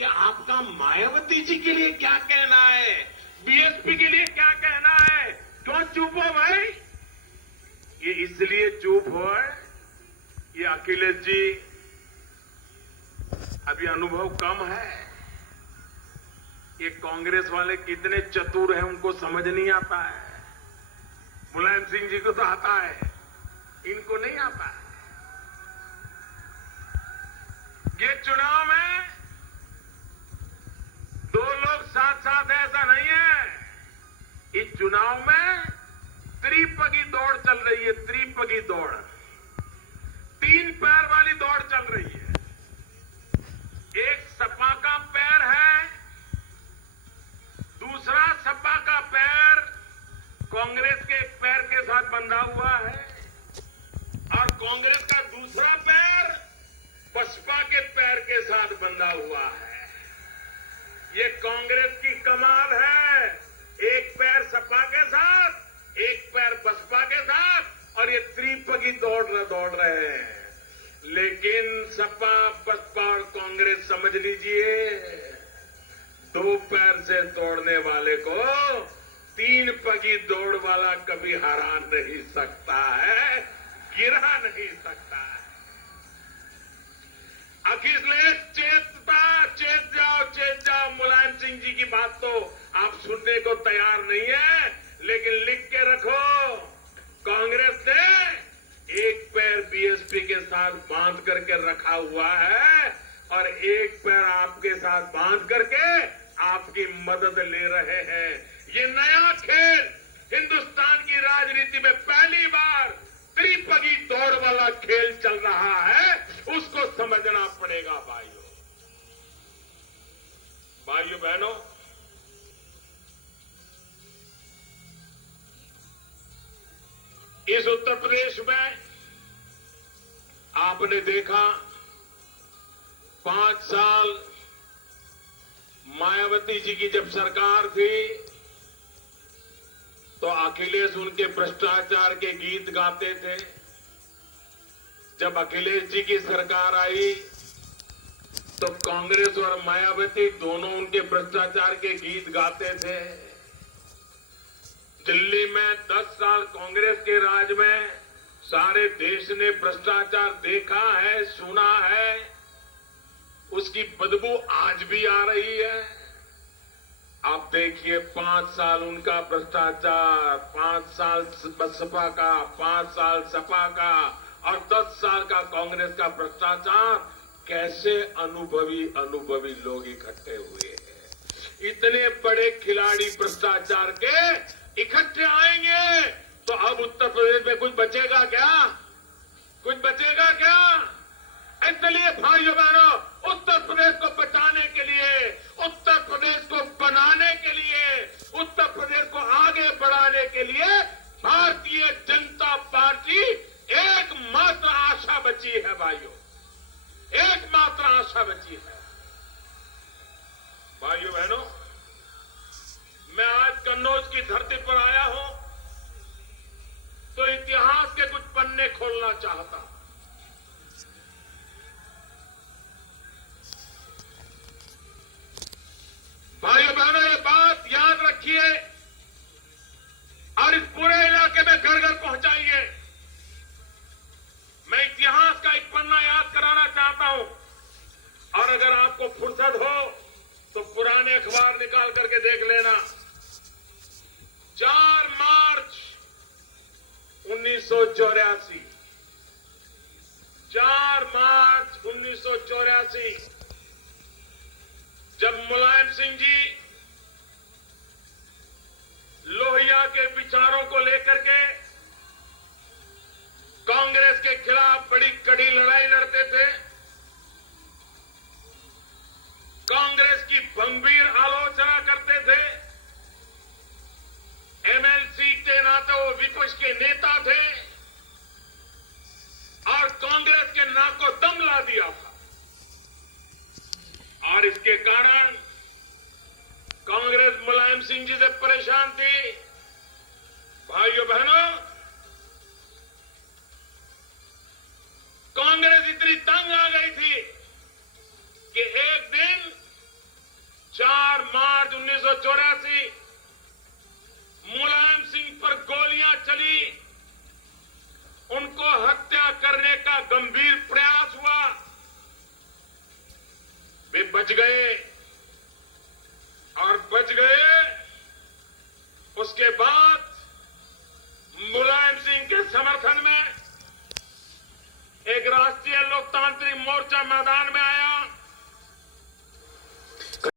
कि आपका मायावती जी के लिए क्या कहना है, बीएसपी के लिए क्या कहना है, क्यों चुप हो भाई? ये इसलिए चुप हो, ये अखिलेश जी अभी अनुभव कम है। ये कांग्रेस वाले कितने चतुर हैं उनको समझ नहीं आता है। मुलायम सिंह जी को तो आता है, इनको नहीं आता है। ये चुनाव में दो लोग साथ साथ ऐसा नहीं है। इस चुनाव में त्रिपगी दौड़ चल रही है, त्रिपगी दौड़, तीन पैर वाली दौड़ चल रही है। एक सपा का पैर है, दूसरा सपा का पैर कांग्रेस के एक पैर के साथ बंधा हुआ है और कांग्रेस का दूसरा पैर बसपा के पैर के साथ बंधा हुआ है। ये कांग्रेस की कमाल है, एक पैर सपा के साथ, एक पैर बसपा के साथ, और ये त्रिपगी दौड़ रहे हैं। लेकिन सपा, बसपा और कांग्रेस समझ लीजिए, दो पैर से दौड़ने वाले को तीन पगी दौड़ वाला कभी हरा नहीं सकता है, गिरा नहीं सकता है। अखिलेश चेत जाओ। मुलायम सिंह जी की बात तो आप सुनने को तैयार नहीं है, लेकिन लिख के रखो, कांग्रेस ने एक पैर बीएसपी के साथ बांध करके रखा हुआ है और एक पैर आपके साथ बांध करके आपकी मदद ले रहे हैं। ये नया खेल हिंदुस्तान की राजनीति में पहली बार त्रिपगी दौड़ वाला खेल चल रहा है, उसको समझना पड़ेगा भाइयों। भाइयों बहनों, इस उत्तर प्रदेश में आपने देखा 5 साल मायावती जी की जब सरकार थी तो अखिलेश उनके भ्रष्टाचार के गीत गाते थे। जब अखिलेश जी की सरकार आई तो कांग्रेस और मायावती दोनों उनके भ्रष्टाचार के गीत गाते थे। दिल्ली में 10 साल कांग्रेस के राज में सारे देश ने भ्रष्टाचार देखा है, सुना है, उसकी बदबू आज भी आ रही है। आप देखिए 5 साल उनका भ्रष्टाचार, 5 साल बसपा का, 5 साल सपा का और 10 साल का कांग्रेस का भ्रष्टाचार, कैसे अनुभवी लोग इकट्ठे हुए हैं। इतने बड़े खिलाड़ी भ्रष्टाचार के इकट्ठे आएंगे तो अब उत्तर प्रदेश में कुछ बचेगा क्या? कुछ बचेगा क्या? इसलिए भाइयों बहनों, उत्तर प्रदेश को बचाने के लिए, उत्तर प्रदेश को बनाने के लिए, उत्तर प्रदेश को आगे बढ़ाने के लिए भारतीय जनता पार्टी एकमात्र आशा बची है भाइयों, एकमात्र आशा बची है। भाइयों बहनों, मैं आज कन्नौज की धरती पर आया हूं तो इतिहास के कुछ पन्ने खोलना चाहता हूं। भाइयों बहनों, ये बात याद रखिए और इस पूरे इलाके में घर घर पहुंचाइए। मैं इतिहास का एक पन्ना याद कराना चाहता हूं और अगर आपको फुर्सत हो तो पुराने अखबार निकाल करके देख लेना। 4 मार्च 1984, 4 मार्च 1984, जब मुलायम सिंह जी लोहिया के विचारों को लेकर के कांग्रेस के खिलाफ बड़ी कड़ी लड़ाई लड़ते थे, कांग्रेस की गंभीर आलोचना करते थे, एमएलसी के नाते वो विपक्ष के नेता थे और कांग्रेस के नाक को दम ला दिया था। और इसके कारण कांग्रेस मुलायम सिंह जी से परेशान थी। भाइयों बहनों, कांग्रेस इतनी तंग आ गई थी कि एक दिन 1984 मुलायम सिंह पर गोलियां चली, उनको हत्या करने का गंभीर प्रयास हुआ, वे बच गए।